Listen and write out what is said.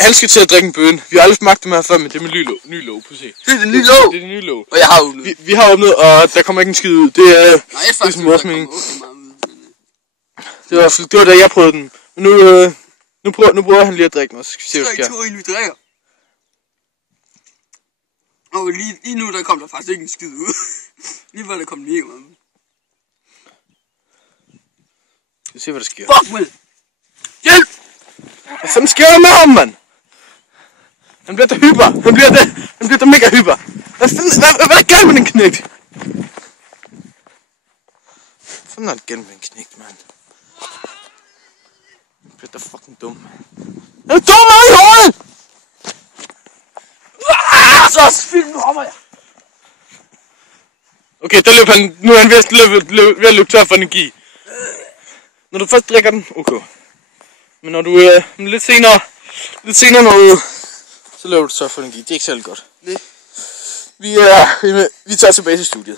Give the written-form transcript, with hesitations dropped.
Han skal til at drikke en bøn. Vi har aldrig smagt det med før, men det er med ny låg. Prøv at se. Det er det nye låg? Det er det nye låg. Og jeg har åbnet. Vi har åbnet, og der kommer ikke en skid ud. Det er... Nej, jeg faktisk, vores mening. Okay meget ud. Det var da jeg prøvede den. Men nu prøver han lige at drikke den, og så skal vi se, hvad der sker. 3, 2, 1, vi drikker. Og lige nu, der kom der faktisk ikke en skid ud. Lige hvor der kom mega meget ud. Skal vi se, hvad der sker. Fuck, man! Hjælp! Hvad fanden sker der med ham, mand? Han bliver da hyper. Han bliver da mega hyper. Hvad er der galt med den knægt? Hvad fanden er der galt med den knægt, mand? Han bliver da fucking dum. Han er dum i hovedet! Så film nu hopper jeg. Okay, der løb han. Nu er han ved at løbe tør for energi. Når du først drikker den, okay. Men når du lidt senere når så løber du tør for energi. Det er ikke særlig godt. Nej. Vi tager tilbage til studiet.